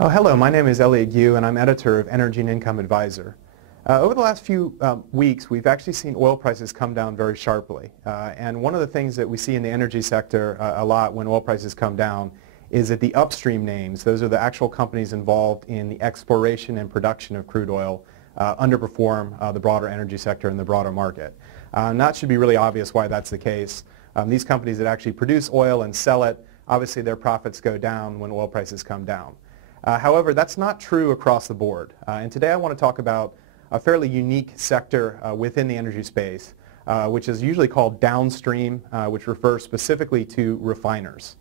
Oh, hello, my name is Elliott Gue and I'm editor of Energy and Income Advisor. Over the last few weeks, we've actually seen oil prices come down very sharply. And one of the things that we see in the energy sector a lot when oil prices come down is that the upstream names, those are the actual companies involved in the exploration and production of crude oil, underperform the broader energy sector and the broader market. And that should be really obvious why that's the case. These companies that actually produce oil and sell it, obviously their profits go down when oil prices come down. However, that's not true across the board. And today I want to talk about a fairly unique sector within the energy space, which is usually called downstream, which refers specifically to refiners.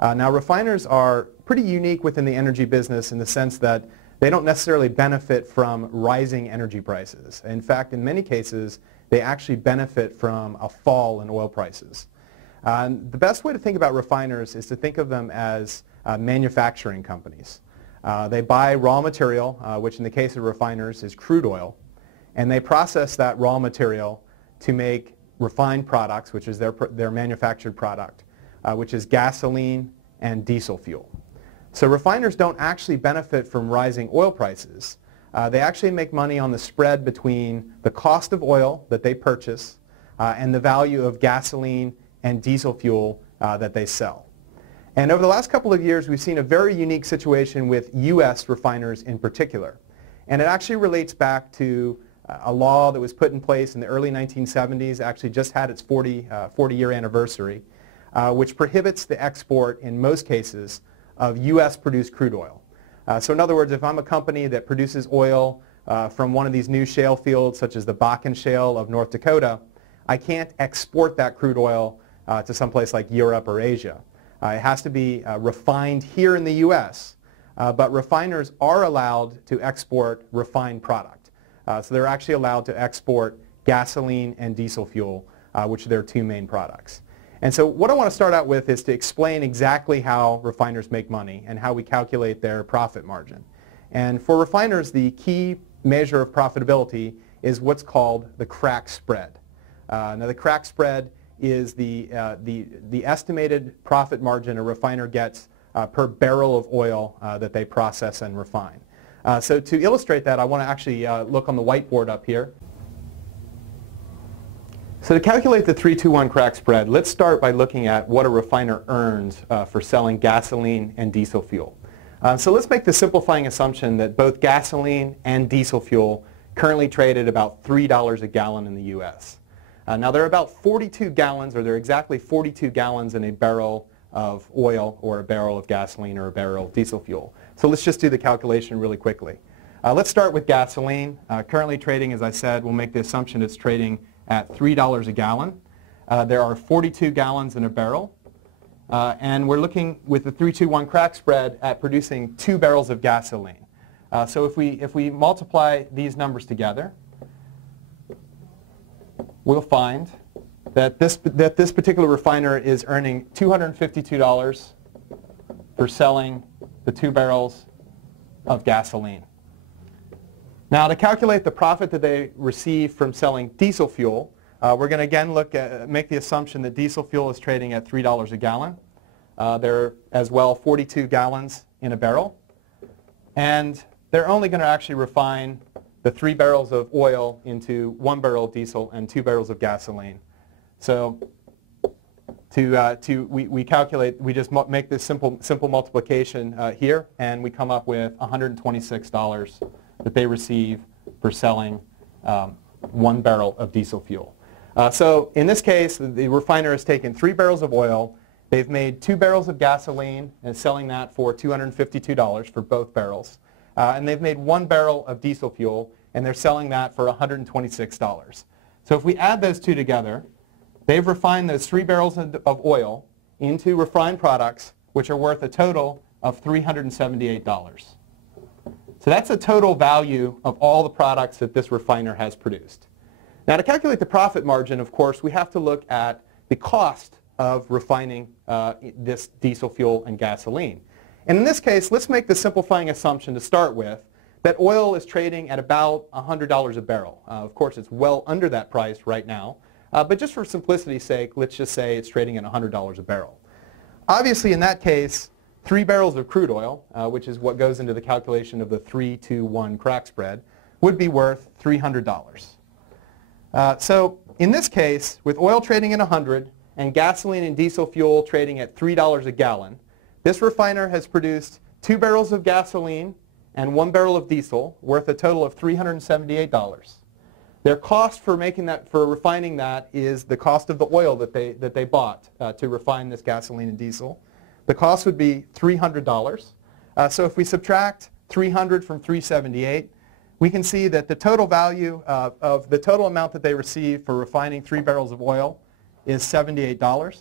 Now, refiners are pretty unique within the energy business in the sense that they don't necessarily benefit from rising energy prices. In fact, in many cases, they actually benefit from a fall in oil prices. The best way to think about refiners is to think of them as manufacturing companies. They buy raw material, which in the case of refiners is crude oil, and they process that raw material to make refined products, which is their manufactured product, which is gasoline and diesel fuel. So refiners don't actually benefit from rising oil prices. They actually make money on the spread between the cost of oil that they purchase and the value of gasoline and diesel fuel that they sell. And over the last couple of years, we've seen a very unique situation with U.S. refiners in particular. And it actually relates back to a law that was put in place in the early 1970s, actually just had its 40-year anniversary, which prohibits the export, in most cases, of U.S.-produced crude oil. So in other words, if I'm a company that produces oil from one of these new shale fields, such as the Bakken Shale of North Dakota, I can't export that crude oil to someplace like Europe or Asia. It has to be refined here in the U.S., but refiners are allowed to export refined product. So they're actually allowed to export gasoline and diesel fuel, which are their two main products. And so what I want to start out with is to explain exactly how refiners make money and how we calculate their profit margin. And for refiners, the key measure of profitability is what's called the crack spread. Now the crack spread is the estimated profit margin a refiner gets per barrel of oil that they process and refine. So to illustrate that, I want to actually look on the whiteboard up here. So to calculate the 3-2-1 crack spread, let's start by looking at what a refiner earns for selling gasoline and diesel fuel. So let's make the simplifying assumption that both gasoline and diesel fuel currently trade at about $3 a gallon in the U.S. Now there are about 42 gallons, or there are exactly 42 gallons in a barrel of oil or a barrel of gasoline or a barrel of diesel fuel. So let's just do the calculation really quickly. Let's start with gasoline. Currently trading, as I said, we'll make the assumption it's trading at $3 a gallon. There are 42 gallons in a barrel. And we're looking with the 3-2-1 crack spread at producing 2 barrels of gasoline. So if we multiply these numbers together, we'll find that this particular refiner is earning $252 for selling the 2 barrels of gasoline. Now to calculate the profit that they receive from selling diesel fuel, we're going to again make the assumption that diesel fuel is trading at $3 a gallon. There are as well 42 gallons in a barrel. And they're only going to actually refine the 3 barrels of oil into 1 barrel of diesel and 2 barrels of gasoline. So we calculate, we just make this simple multiplication here, and we come up with $126 that they receive for selling 1 barrel of diesel fuel. So in this case, the refiner has taken 3 barrels of oil, they've made 2 barrels of gasoline and selling that for $252 for both barrels. And they've made 1 barrel of diesel fuel, and they're selling that for $126. So if we add those two together, they've refined those 3 barrels of oil into refined products, which are worth a total of $378. So that's the total value of all the products that this refiner has produced. Now to calculate the profit margin, of course, we have to look at the cost of refining this diesel fuel and gasoline. And in this case, let's make the simplifying assumption to start with that oil is trading at about $100 a barrel. Of course, it's well under that price right now. But just for simplicity's sake, let's just say it's trading at $100 a barrel. Obviously, in that case, 3 barrels of crude oil, which is what goes into the calculation of the 3-to-1 crack spread, would be worth $300. So in this case, with oil trading at 100 and gasoline and diesel fuel trading at $3 a gallon, this refiner has produced 2 barrels of gasoline and 1 barrel of diesel worth a total of $378. Their cost for making that, for refining that, is the cost of the oil that they bought to refine this gasoline and diesel. The cost would be $300. So if we subtract 300 from 378, we can see that the total value of the total amount that they received for refining 3 barrels of oil is $78.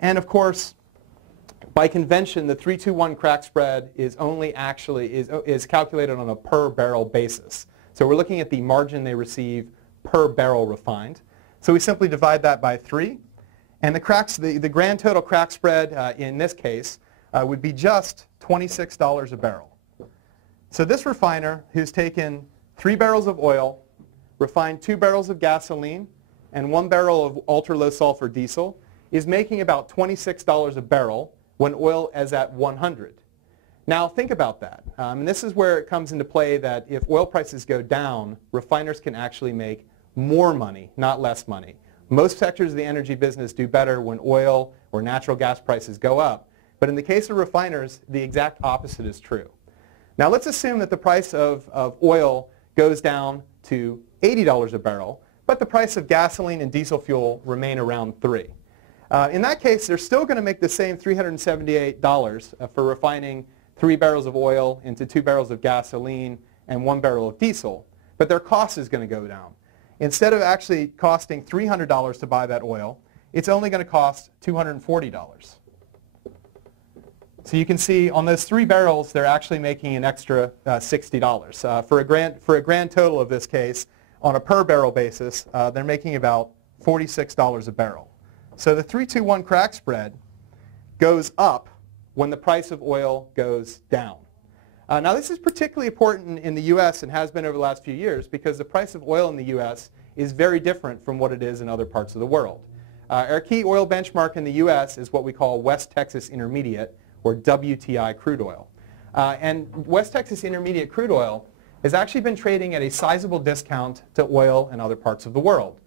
And of course, by convention, the 3-to-1 crack spread is only actually is calculated on a per barrel basis. So we're looking at the margin they receive per barrel refined. So we simply divide that by 3, and the grand total crack spread in this case would be just $26 a barrel. So this refiner, who's taken 3 barrels of oil, refined 2 barrels of gasoline, and 1 barrel of ultra-low sulfur diesel, is making about $26 a barrel when oil is at 100. Now think about that. And this is where it comes into play that if oil prices go down, refiners can actually make more money, not less money. Most sectors of the energy business do better when oil or natural gas prices go up. But in the case of refiners, the exact opposite is true. Now let's assume that the price of oil goes down to $80 a barrel, but the price of gasoline and diesel fuel remain around 3. In that case, they're still going to make the same $378 for refining 3 barrels of oil into 2 barrels of gasoline and 1 barrel of diesel, but their cost is going to go down. Instead of actually costing $300 to buy that oil, it's only going to cost $240. So you can see on those 3 barrels, they're actually making an extra $60. For a grand total of this case, on a per barrel basis, they're making about $46 a barrel. So the 3-to-1 crack spread goes up when the price of oil goes down. Now this is particularly important in the U.S. and has been over the last few years because the price of oil in the U.S. is very different from what it is in other parts of the world. Our key oil benchmark in the U.S. is what we call West Texas Intermediate, or WTI crude oil. And West Texas Intermediate crude oil has actually been trading at a sizable discount to oil in other parts of the world.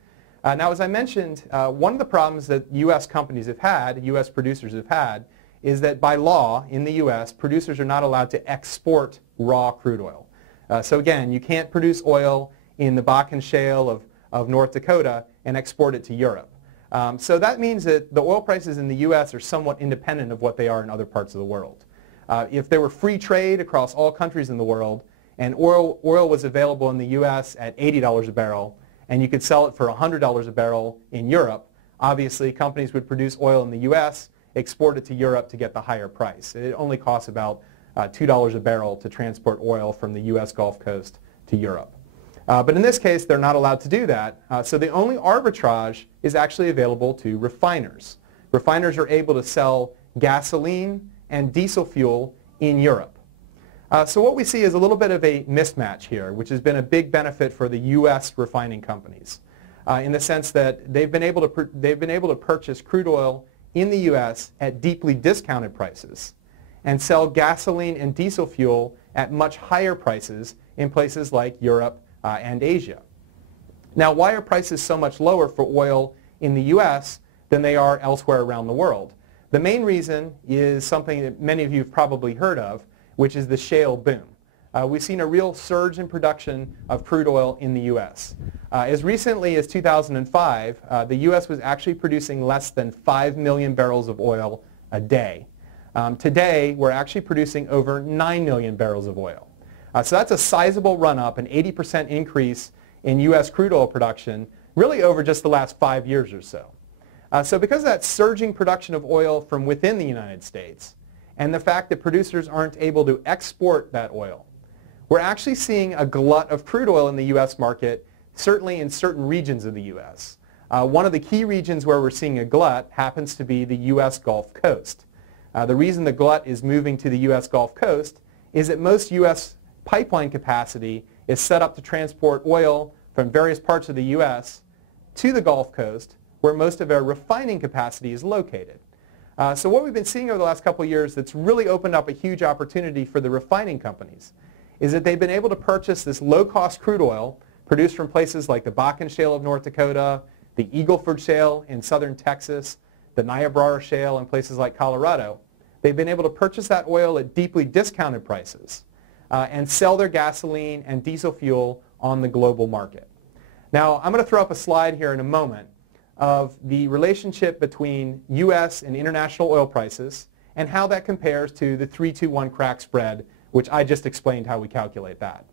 Now as I mentioned, one of the problems that U.S. companies have had, U.S. producers have had, is that by law in the U.S., producers are not allowed to export raw crude oil. So again, you can't produce oil in the Bakken Shale of North Dakota and export it to Europe. So that means that the oil prices in the U.S. are somewhat independent of what they are in other parts of the world. If there were free trade across all countries in the world and oil was available in the U.S. at $80 a barrel and you could sell it for $100 a barrel in Europe, obviously companies would produce oil in the U.S., export it to Europe to get the higher price. It only costs about $2 a barrel to transport oil from the U.S. Gulf Coast to Europe. But in this case, they're not allowed to do that, so the only arbitrage is actually available to refiners. Refiners are able to sell gasoline and diesel fuel in Europe. So what we see is a little bit of a mismatch here, which has been a big benefit for the U.S. refining companies, in the sense that they've been able to purchase crude oil in the U.S. at deeply discounted prices and sell gasoline and diesel fuel at much higher prices in places like Europe and Asia. Now, why are prices so much lower for oil in the U.S. than they are elsewhere around the world? The main reason is something that many of you have probably heard of, which is the shale boom. We've seen a real surge in production of crude oil in the U.S. As recently as 2005, the U.S. was actually producing less than 5 million barrels of oil a day. Today, we're actually producing over 9 million barrels of oil. So that's a sizable run-up, an 80% increase in U.S. crude oil production, really over just the last 5 years or so. So because of that surging production of oil from within the United States, and the fact that producers aren't able to export that oil, we're actually seeing a glut of crude oil in the U.S. market, certainly in certain regions of the U.S. One of the key regions where we're seeing a glut happens to be the U.S. Gulf Coast. The reason the glut is moving to the U.S. Gulf Coast is that most U.S. pipeline capacity is set up to transport oil from various parts of the U.S. to the Gulf Coast, where most of our refining capacity is located. So what we've been seeing over the last couple of years that's really opened up a huge opportunity for the refining companies is that they've been able to purchase this low-cost crude oil produced from places like the Bakken Shale of North Dakota, the Eagle Ford Shale in southern Texas, the Niobrara Shale in places like Colorado. They've been able to purchase that oil at deeply discounted prices and sell their gasoline and diesel fuel on the global market. Now, I'm going to throw up a slide here in a moment of the relationship between U.S. and international oil prices and how that compares to the 3-2-1 crack spread, which I just explained how we calculate that.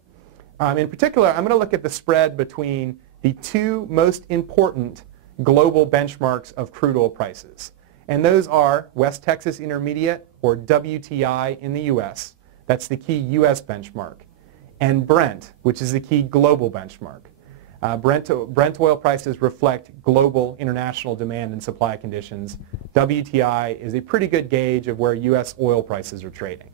In particular, I'm going to look at the spread between the two most important global benchmarks of crude oil prices. And those are West Texas Intermediate, or WTI in the U.S. That's the key U.S. benchmark. And Brent, which is the key global benchmark. Brent oil prices reflect global international demand and supply conditions. WTI is a pretty good gauge of where U.S. oil prices are trading.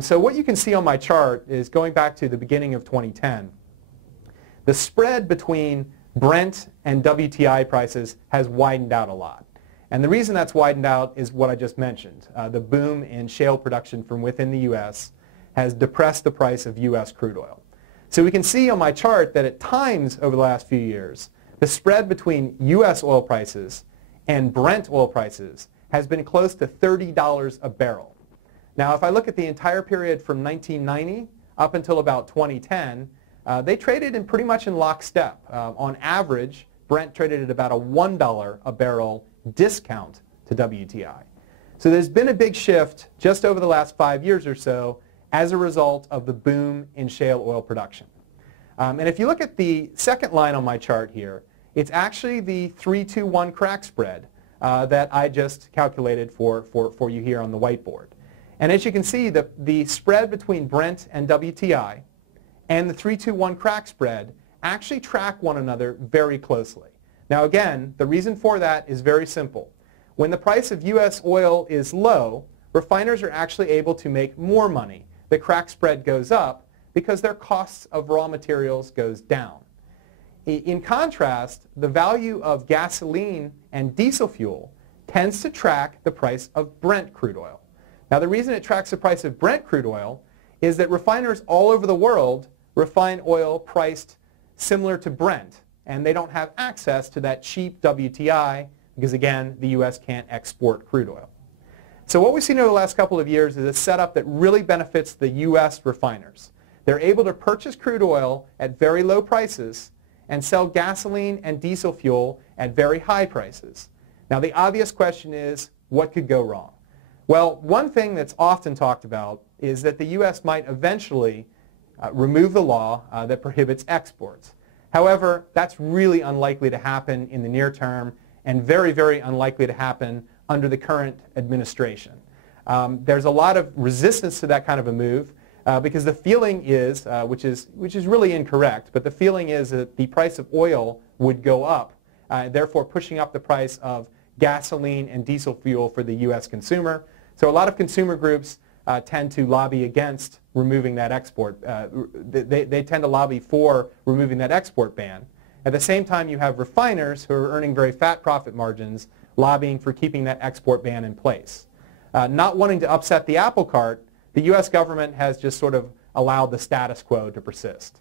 So what you can see on my chart is going back to the beginning of 2010. The spread between Brent and WTI prices has widened out a lot. And the reason that's widened out is what I just mentioned. The boom in shale production from within the U.S. has depressed the price of U.S. crude oil. So we can see on my chart that at times over the last few years, the spread between U.S. oil prices and Brent oil prices has been close to $30 a barrel. Now, if I look at the entire period from 1990 up until about 2010, they traded in pretty much in lockstep. On average, Brent traded at about a $1 a barrel discount to WTI. So there's been a big shift just over the last 5 years or so as a result of the boom in shale oil production. And if you look at the second line on my chart here, it's actually the 3-2-1 crack spread that I just calculated for you here on the whiteboard. And as you can see, the spread between Brent and WTI and the 3-2-1 crack spread actually track one another very closely. Now again, the reason for that is very simple. When the price of U.S. oil is low, refiners are actually able to make more money. The crack spread goes up because their costs of raw materials goes down. In contrast, the value of gasoline and diesel fuel tends to track the price of Brent crude oil. Now the reason it tracks the price of Brent crude oil is that refiners all over the world refine oil priced similar to Brent, and they don't have access to that cheap WTI because, again, the U.S. can't export crude oil. So what we've seen over the last couple of years is a setup that really benefits the U.S. refiners. They're able to purchase crude oil at very low prices and sell gasoline and diesel fuel at very high prices. Now the obvious question is, what could go wrong? Well, one thing that's often talked about is that the U.S. might eventually remove the law that prohibits exports. However, that's really unlikely to happen in the near term and very, very unlikely to happen under the current administration. There's a lot of resistance to that kind of a move because the feeling is, which is really incorrect, but the feeling is that the price of oil would go up, therefore pushing up the price of gasoline and diesel fuel for the U.S. consumer. So a lot of consumer groups tend to lobby against removing that export. They tend to lobby for removing that export ban. At the same time, you have refiners who are earning very fat profit margins lobbying for keeping that export ban in place. Not wanting to upset the apple cart, the U.S. government has just sort of allowed the status quo to persist.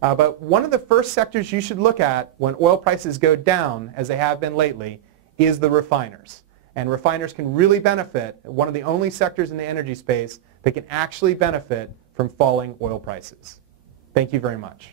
But one of the first sectors you should look at when oil prices go down, as they have been lately, is the refiners. And refiners can really benefit, one of the only sectors in the energy space that can actually benefit from falling oil prices. Thank you very much.